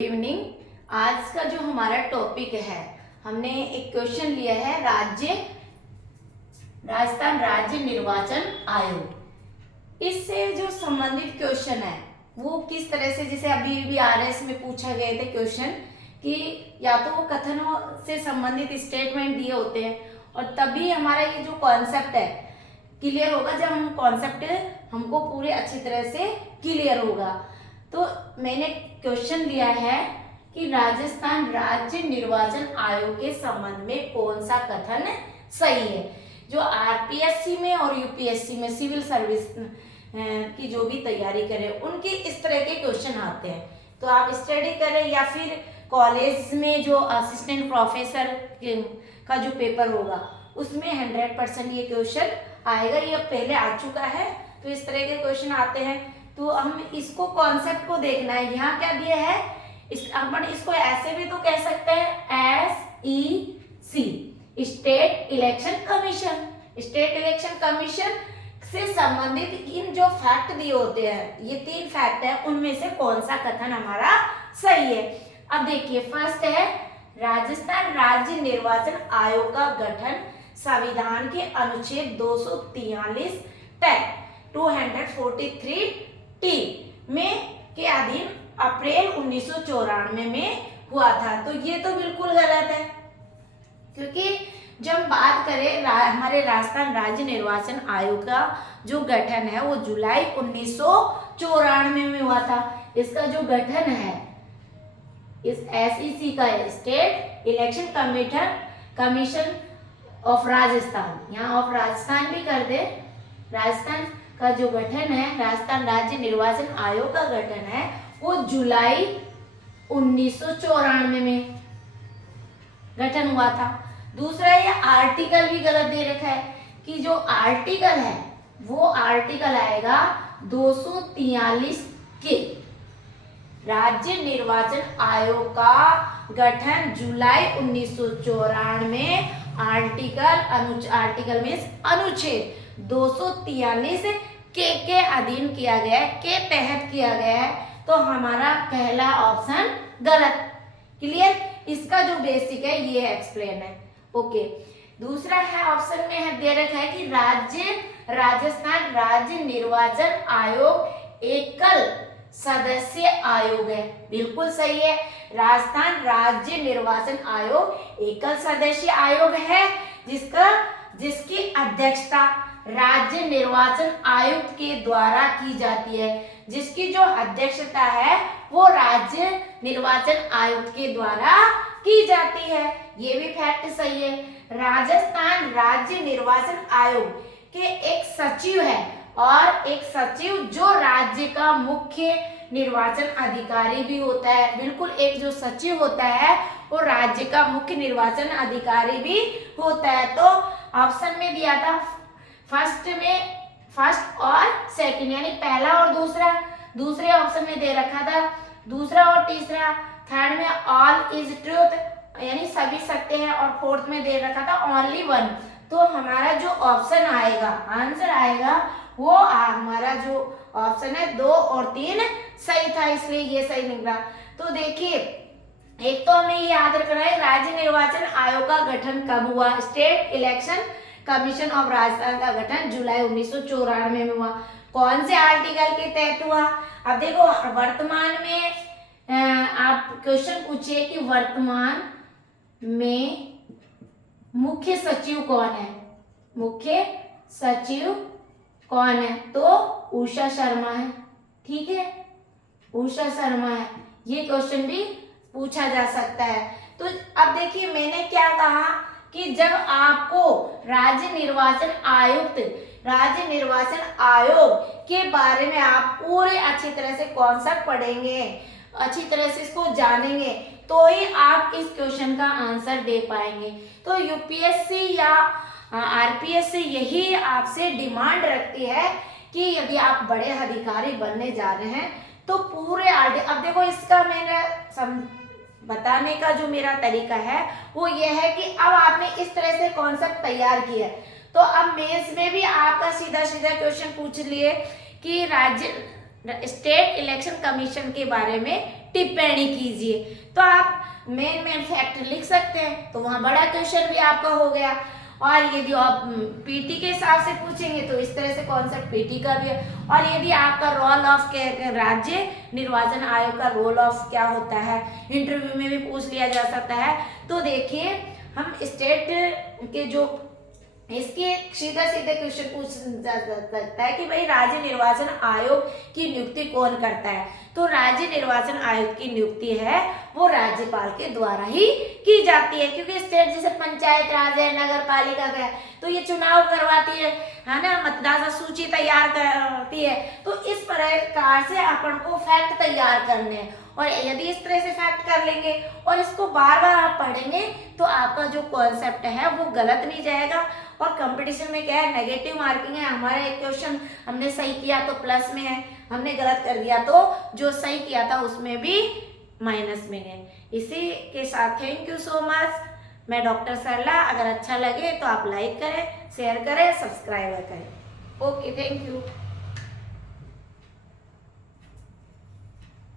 Evening. आज का जो हमारा टॉपिक है, हमने एक क्वेश्चन लिया है राजस्थान राज्य निर्वाचन आयोग। इससे जो संबंधित क्वेश्चन है वो किस तरह से, जैसे अभी भी आरएस में पूछा गए थे क्वेश्चन कि या तो वो कथनों से संबंधित स्टेटमेंट दिए होते हैं और तभी हमारा ये जो कॉन्सेप्ट है क्लियर होगा, जब हम कॉन्सेप्ट हमको पूरे अच्छी तरह से क्लियर होगा। तो मैंने क्वेश्चन लिया है कि राजस्थान राज्य निर्वाचन आयोग के संबंध में कौन सा कथन सही है। जो आरपीएससी में और यूपीएससी में सिविल सर्विस की जो भी तैयारी करें उनके इस तरह के क्वेश्चन आते हैं, तो आप स्टडी करें या फिर कॉलेज में जो असिस्टेंट प्रोफेसर का जो पेपर होगा उसमें 100% ये क्वेश्चन आएगा। ये पहले आ चुका है, तो इस तरह के क्वेश्चन आते हैं। तो हम इसको कॉन्सेप्ट को देखना है। यहाँ क्या दिया है, अपन इसको ऐसे भी तो कह सकते हैं, SEC state election commission. State election commission से संबंधित इन जो फैक्ट दिए होते हैं, ये 3 फैक्ट है, उनमें से कौन सा कथन हमारा सही है। अब देखिए, फर्स्ट है राजस्थान राज्य निर्वाचन आयोग का गठन संविधान के अनुच्छेद 243 243 में के अधीन अप्रैल 1994 में हुआ था। तो ये तो बिल्कुल गलत है, क्योंकि जब बात करें हमारे राजस्थान राज्य निर्वाचन आयोग का जो गठन है वो जुलाई 1994 में हुआ था। इसका जो गठन है इस SEC का state election commission of Rajasthan, यहाँ ऑफ राजस्थान भी कर दे। राजस्थान का जो गठन है, राजस्थान राज्य निर्वाचन आयोग का गठन है, वो जुलाई 1994 में गठन हुआ था। दूसरा, ये आर्टिकल भी गलत दे रखा है कि जो आर्टिकल है वो आर्टिकल आएगा 243 के। राज्य निर्वाचन आयोग का गठन जुलाई 1994 में आर्टिकल में अनुच्छेद 243 के अधीन किया गया है, के तहत किया गया है। तो हमारा पहला ऑप्शन गलत। क्लियर? इसका जो बेसिक है ये एक्सप्लेन है। ओके, दूसरा है ऑप्शन में है दे रखा है कि राजस्थान राज्य निर्वाचन आयोग एकल सदस्य आयोग है। बिल्कुल सही है, राजस्थान राज्य निर्वाचन आयोग एकल सदस्य आयोग है, जिसकी अध्यक्षता राज्य निर्वाचन आयुक्त के द्वारा की जाती है। जिसकी जो अध्यक्षता है वो राज्य निर्वाचन आयुक्त के द्वारा की जाती है। ये भी फैक्ट सही है। राजस्थान राज्य निर्वाचन आयोग के एक सचिव है और एक सचिव जो राज्य का मुख्य निर्वाचन अधिकारी भी होता है। बिल्कुल, एक जो सचिव होता है वो राज्य का मुख्य निर्वाचन अधिकारी भी होता है। तो ऑप्शन में दिया था फर्स्ट और सेकंड, यानी पहला और दूसरा। दूसरे ऑप्शन में दे रखा था दूसरा और तीसरा। थर्ड में ऑल इज ट्रूथ, यानी सभी सत्य है, और फोर्थ में दे रखा था ओनली वन। तो हमारा जो ऑप्शन आएगा, आंसर आएगा, वो हमारा जो ऑप्शन है 2 और 3 सही था, इसलिए ये सही निकला। तो देखिए, एक तो हमें ये याद रखना है राज्य निर्वाचन आयोग का गठन कब हुआ। State election commission of Rajasthan का गठन जुलाई 1994 में हुआ। कौन से आर्टिकल के तहत हुआ? अब देखो, वर्तमान में आप क्वेश्चन पूछिए कि वर्तमान में मुख्य सचिव कौन है। मुख्य सचिव कौन है? तो उषा शर्मा है। ठीक है, उषा शर्मा है। ये क्वेश्चन भी पूछा जा सकता है। तो अब देखिए, मैंने क्या कहा कि जब आपको राज्य निर्वाचन आयोग के बारे में आप पूरे अच्छी तरह से कॉन्सेप्ट पढ़ेंगे, अच्छी तरह से इसको जानेंगे, तो ही आप इस क्वेश्चन का आंसर दे पाएंगे। तो यूपीएससी या आरपीएससी यही आपसे डिमांड रखती है कि यदि आप बड़े अधिकारी बनने जा रहे हैं तो पूरे अब देखो, इसका मैंने बताने का जो मेरा तरीका है वो ये है कि अब आपने इस तरह से कॉन्सेप्ट तैयार किया है, तो अब मेंस में भी आपका सीधा क्वेश्चन पूछ लिए कि राज्य स्टेट इलेक्शन कमीशन के बारे में टिप्पणी कीजिए। तो आप मेन फैक्ट लिख सकते हैं, तो वहाँ बड़ा क्वेश्चन भी आपका हो गया। और यदि आप पीटी के हिसाब से पूछेंगे तो इस तरह से कॉन्सेप्ट पीटी का भी है। और यदि आपका रोल ऑफ राज्य निर्वाचन आयोग का रोल ऑफ क्या होता है, इंटरव्यू में भी पूछ लिया जा सकता है। तो देखिए, हम स्टेट के जो इसके सीधा सीधे क्वेश्चन पूछ सकता है कि भाई राज्य निर्वाचन आयोग की नियुक्ति कौन करता है। तो राज्य निर्वाचन आयोग की नियुक्ति है वो राज्यपाल के द्वारा ही की जाती है, क्योंकि स्टेट जैसे पंचायत राज है, नगर पालिका का है, तो ये चुनाव करवाती है ना, मतदाता सूची तैयार करती है। तो इस प्रकार से अपन को फैक्ट तैयार करने हैं, और यदि इस तरह से फैक्ट कर लेंगे और इसको बार बार आप पढ़ेंगे तो आपका जो कॉन्सेप्ट है वो गलत नहीं जाएगा। और कंपटीशन में क्या है, नेगेटिव मार्किंग है। हमारा एक क्वेश्चन हमने सही किया तो प्लस में है, हमने गलत कर दिया तो जो सही किया था उसमें भी माइनस में है। इसी के साथ थैंक यू सो मच। मैं डॉक्टर सरला। अगर अच्छा लगे तो आप लाइक करें, शेयर करें, सब्सक्राइब करें। Okay, thank you.